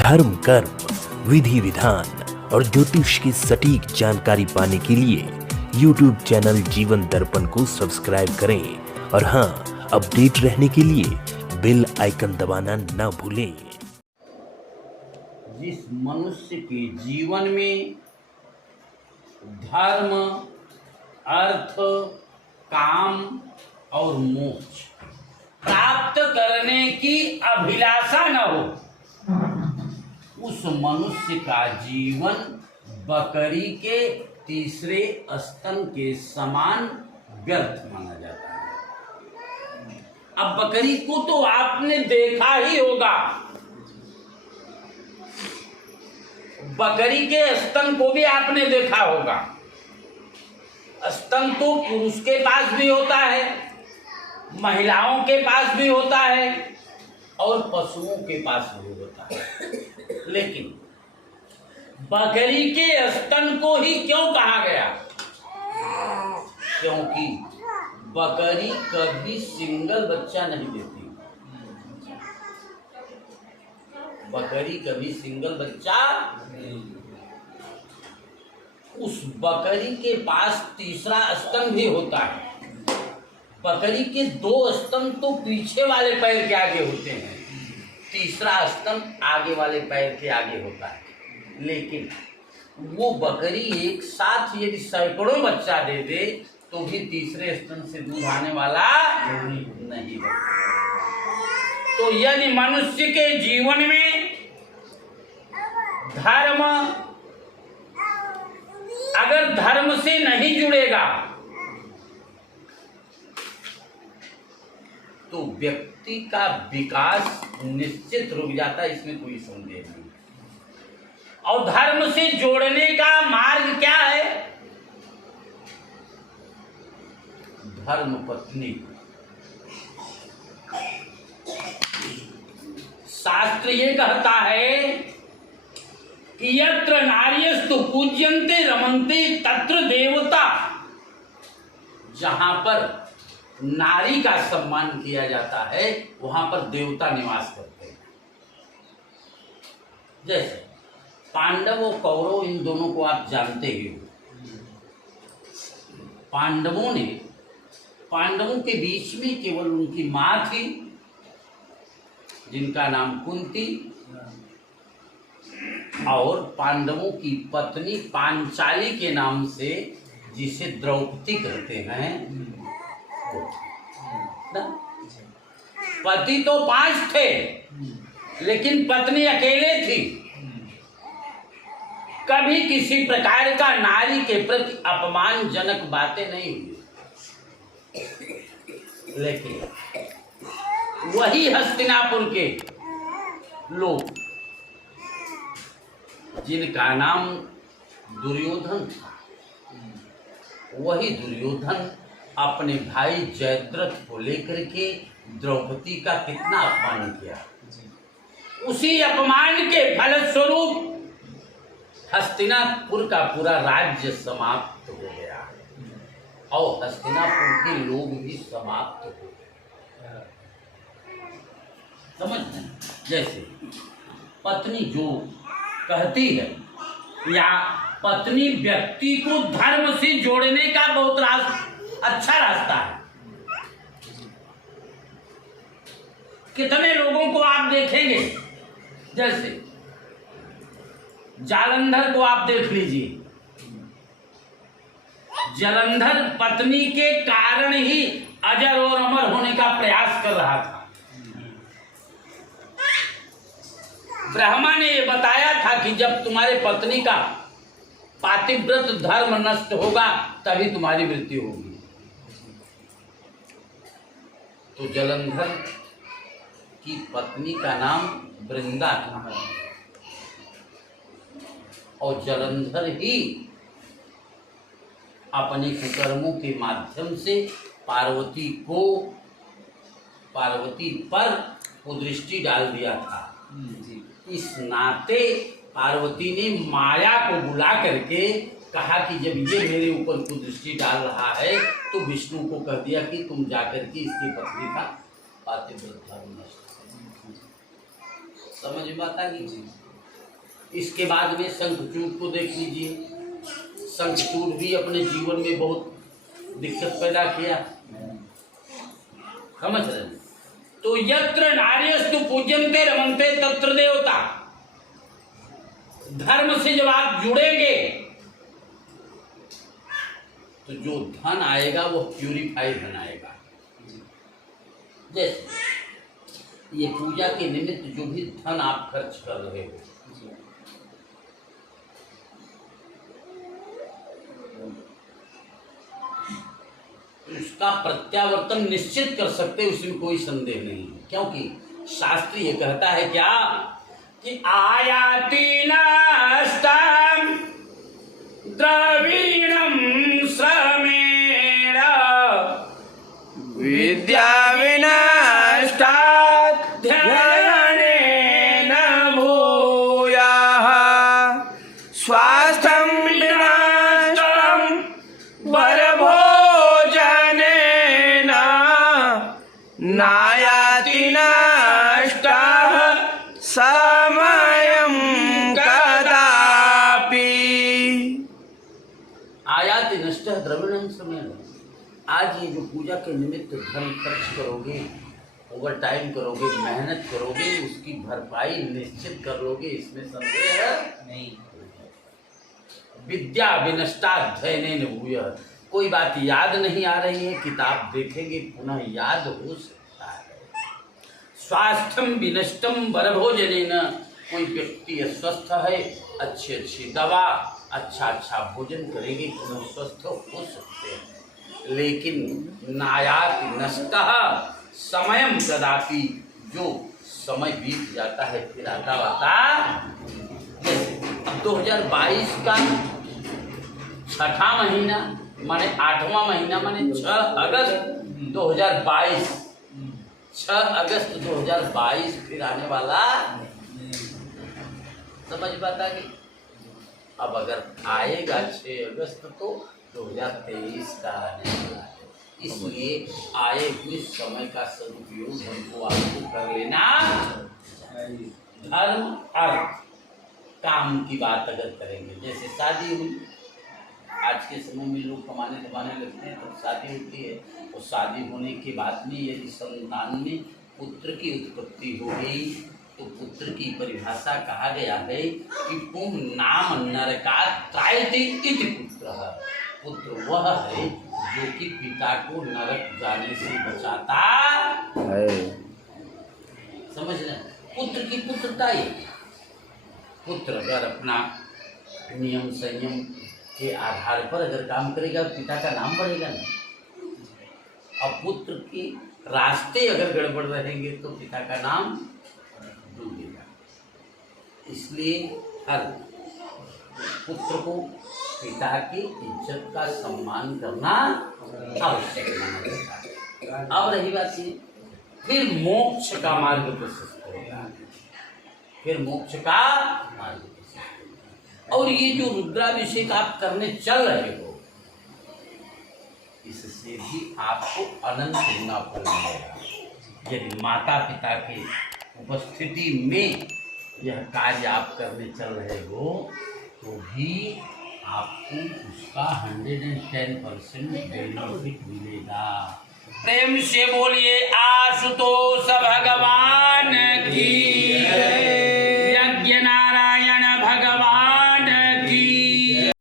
धर्म, कर्म, विधि विधान और ज्योतिष की सटीक जानकारी पाने के लिए YouTube चैनल जीवन दर्पण को सब्सक्राइब करें और हाँ, अपडेट रहने के लिए बेल आइकन दबाना ना भूलें। जिस मनुष्य के जीवन में धर्म, अर्थ, काम और मोक्ष प्राप्त करने की अभिलाषा न हो, उस मनुष्य का जीवन बकरी के तीसरे स्तन के समान व्यर्थ माना जाता है। अब बकरी को तो आपने देखा ही होगा, बकरी के स्तन को भी आपने देखा होगा। स्तन तो पुरुष के पास भी होता है, महिलाओं के पास भी होता है और पशुओं के पास भी होता है। लेकिन बकरी के स्तन को ही क्यों कहा गया? क्योंकि बकरी कभी सिंगल बच्चा नहीं देती। बकरी कभी सिंगल बच्चा, उस बकरी के पास तीसरा स्तन भी होता है। बकरी के दो स्तन तो पीछे वाले पैर के आगे होते हैं, तीसरा स्तन आगे वाले पैर के आगे होता है। लेकिन वो बकरी एक साथ यदि सैकड़ों बच्चा दे दे तो भी तीसरे स्तन से दूध आने वाला नहीं होता। तो यदि मनुष्य के जीवन में धर्म अगर धर्म से नहीं जुड़ेगा तो व्यक्ति का विकास निश्चित रुक जाता है, इसमें कोई संदेह नहीं। और धर्म से जोड़ने का मार्ग क्या है? धर्म पत्नी। शास्त्र ये कहता है कि यत्र नार्यस्तु पूज्यन्ते रमन्ते तत्र देवता। जहां पर नारी का सम्मान किया जाता है वहां पर देवता निवास करते हैं। जैसे पांडव और कौरव, इन दोनों को आप जानते ही हो। पांडवों के बीच में केवल उनकी मां थी जिनका नाम कुंती, और पांडवों की पत्नी पांचाली के नाम से जिसे द्रौपदी कहते हैं। पति तो 5 थे लेकिन पत्नी अकेले थी। कभी किसी प्रकार का नारी के प्रति अपमानजनक बातें नहीं हुई। लेकिन वही हस्तिनापुर के लोग जिनका नाम दुर्योधन था, वही दुर्योधन अपने भाई जयद्रथ को लेकर के द्रौपदी का कितना अपमान किया। उसी अपमान के फलस्वरूप हस्तिनापुर का पूरा राज्य समाप्त हो गया और हस्तिनापुर के लोग भी समाप्त हो गए। समझ में? जैसे पत्नी जो कहती है, या पत्नी व्यक्ति को धर्म से जोड़ने का बहुत अच्छा रास्ता है। कितने लोगों को आप देखेंगे, जैसे जालंधर को आप देख लीजिए। जालंधर पत्नी के कारण ही अजर और अमर होने का प्रयास कर रहा था। ब्रह्मा ने ये बताया था कि जब तुम्हारे पत्नी का पातिव्रत धर्म नष्ट होगा तभी तुम्हारी मृत्यु होगी। तो जालंधर की पत्नी का नाम वृंदा था और जालंधर ही अपने कुकर्मों के माध्यम से पार्वती पर कुदृष्टि डाल दिया था। इस नाते पार्वती ने माया को बुला करके कहा कि जब ये मेरे ऊपर कुदृष्टि डाल रहा है तो विष्णु को कह दिया कि तुम जाकर के इसकी पत्नी का पातिव्रत धर्म नष्ट। समझ में आता है? इसके बाद में शंखचूड़ को देख लीजिए। शंखचूड़ भी अपने जीवन में बहुत दिक्कत पैदा किया, समझ रहे हैं? तो यत्र नार्यस्तु पूज्यन्ते रमन्ते तत्र देवता। धर्म से जब आप जुड़ेंगे तो जो धन आएगा वो प्यूरिफाइड धन आएगा। जैसे ये पूजा के निमित्त जो भी धन आप खर्च कर रहे हो, उसका प्रत्यावर्तन निश्चित कर सकते, उसमें कोई संदेह नहीं है। क्योंकि शास्त्र ये कहता है क्या कि आयाति नष्टं द्रविणं श्रमेण विद्या विनष्टात् ध्यानेन भूयः स्वास्थ्यं विनष्टं वरभोजनेन नायाति नष्टः समयं कदापि। आयाति नष्टः द्रविणं श्रमेण। आज ये जो पूजा के निमित्त धन खर्च करोगे, ओवर टाइम करोगे, मेहनत करोगे, उसकी भरपाई निश्चित कर लोगे, इसमें संदेह नहीं। विद्या विनष्टाध्ययनेन भूयः। कोई बात याद नहीं आ रही है, किताब देखेंगे पुनः याद हो सकता है। स्वास्थ्यम विनष्टम वरभोजनेन। कोई व्यक्ति अस्वस्थ है, अच्छी अच्छी दवा, अच्छा अच्छा भोजन करेंगे, पुनः स्वस्थ हो सकते हैं। लेकिन नायाति नष्टः समयम कदापि। जो समय बीत जाता है फिर आता आता। जैसे अब 2022 का छठा महीना माने 8वां महीना माने 6 अगस्त 2022, 6 अगस्त 2022 फिर आने वाला। समझ बात आ गई? अब अगर आएगा 6 अगस्त तो 2023 का आने वाला है। इसलिए आए हुए समय का सदुपयोग हमको आपको कर लेना। धर्म अर्थ काम की बात अगर करेंगे, जैसे शादी हुई, आज के समय में लोग कमाने लगते हैं, तब शादी होती है। तो शादी होने के बाद में यदि संतान में पुत्र की उत्पत्ति हो गई तो पुत्र की परिभाषा कहा गया है कि पुम नाम नरकात् त्रायते इति पुत्रः। पुत्र वह है जो कि पिता को नरक जाने से बचाता है। समझ रहे? पुत्र की पुत्रता ये। पुत्र अगर अपना नियम संयम के आधार पर अगर काम करेगा, पिता का नाम बढ़ेगा ना। अब पुत्र के रास्ते अगर गड़बड़ रहेंगे तो पिता का नाम डूबेगा। इसलिए हर पुत्र को पिता की इज्जत का सम्मान करना आवश्यक माना जाता है। अब रही बात ये, फिर मोक्ष का मार्ग प्रशस्त होगा। फिर मोक्ष का मार्ग प्रशस्त होगा। और ये जो रुद्राभिषेक आप करने चल रहे हो, इससे भी आपको अनंत गुना फल मिलेगा। यदि माता पिता के उपस्थिति में यह कार्य आप करने चल रहे हो तो भी आपको उसका 110% बेनिफिट मिलेगा। प्रेम से बोलिए आशुतोष भगवान की, यज्ञ नारायण भगवान की।